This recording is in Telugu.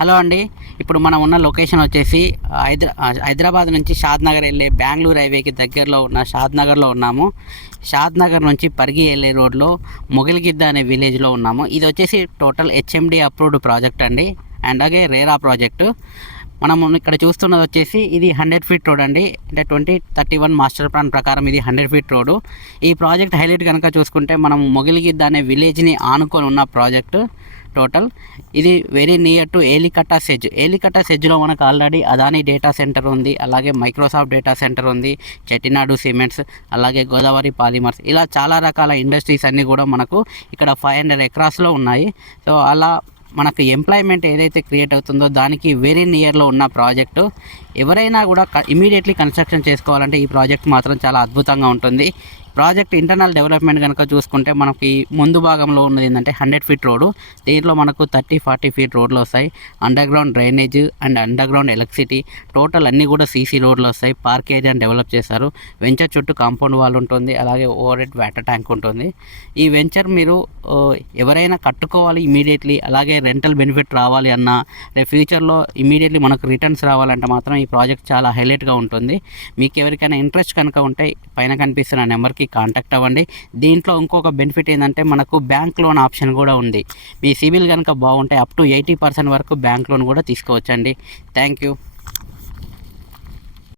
హలో అండి. ఇప్పుడు మనం ఉన్న లొకేషన్ వచ్చేసి హైదరాబాద్ నుంచి షాద్నగర్ వెళ్ళే బెంగళూరు హైవేకి దగ్గరలో ఉన్న షాద్నగర్లో ఉన్నాము. షాద్నగర్ నుంచి పరిగి వెళ్ళే రోడ్లో మొగిలిగిద్ద అనే విలేజ్లో ఉన్నాము. ఇది వచ్చేసి టోటల్ హెచ్ఎండి అప్రూవ్డ్ ప్రాజెక్ట్ అండి, అండ్ అలాగే రేరా ప్రాజెక్టు. మనం ఇక్కడ చూస్తున్నది వచ్చేసి ఇది 100 ఫీట్ రోడ్ అండి. అంటే 2031 మాస్టర్ ప్లాన్ ప్రకారం ఇది 100 ఫీట్ రోడ్డు. ఈ ప్రాజెక్ట్ హైలైట్ కనుక చూసుకుంటే మనం మొగిలిగిద్ద అనే విలేజ్ని ఆనుకొని ఉన్న ప్రాజెక్టు. టోటల్ ఇది వెరీ నియర్ టు ఏలికట్ట సెజ్లో మనకు ఆల్రెడీ అదానీ డేటా సెంటర్ ఉంది, అలాగే మైక్రోసాఫ్ట్ డేటా సెంటర్ ఉంది, చెట్టినాడు సిమెంట్స్, అలాగే గోదావరి పాలిమర్స్, ఇలా చాలా రకాల ఇండస్ట్రీస్ అన్నీ కూడా మనకు ఇక్కడ 500 ఎకరాస్లో ఉన్నాయి. సో అలా మనకు ఎంప్లాయ్మెంట్ ఏదైతే క్రియేట్ అవుతుందో దానికి వెరీ నియర్లో ఉన్న ప్రాజెక్టు. ఎవరైనా కూడా ఇమీడియట్లీ కన్స్ట్రక్షన్ చేసుకోవాలంటే ఈ ప్రాజెక్ట్ మాత్రం చాలా అద్భుతంగా ఉంటుంది. ప్రాజెక్ట్ ఇంటర్నల్ డెవలప్మెంట్ కనుక చూసుకుంటే మనకి ముందు భాగంలో ఉన్నది ఏంటంటే 100 ఫీట్ రోడ్డు. దీంట్లో మనకు 30-40 ఫీట్ రోడ్లు వస్తాయి. Under ground drainage and under ground electricity, total అన్నీ కూడా సీసీ రోడ్లు వస్తాయి. పార్క్ ఏరియాని డెవలప్ చేస్తారు. వెంచర్ చుట్టూ కాంపౌండ్ వాల్ ఉంటుంది, అలాగే ఓవర్ హెడ్ వాటర్ ట్యాంక్ ఉంటుంది. ఈ వెంచర్ మీరు ఎవరైనా కట్టుకోవాలి ఇమీడియట్లీ, అలాగే రెంటల్ బెనిఫిట్ రావాలి అన్నా, ఫ్యూచర్లో ఇమీడియట్లీ మనకు రిటర్న్స్ రావాలంటే మాత్రం ఈ ప్రాజెక్ట్ చాలా హైలైట్గా ఉంటుంది. మీకు ఎవరికైనా ఇంట్రెస్ట్ కనుక ఉంటే పైన కనిపిస్తున్న నెంబర్కి కాంటాక్ట్ అవ్వండి. దీంట్లో ఇంకొక బెనిఫిట్ ఏంటంటే మనకు బ్యాంక్ లోన్ ఆప్షన్ కూడా ఉంది. మీ సిబిల్ కనుక బాగుంటే అప్ టు 80% వరకు బ్యాంక్ లోన్ కూడా తీసుకోవచ్చండి. Thank you.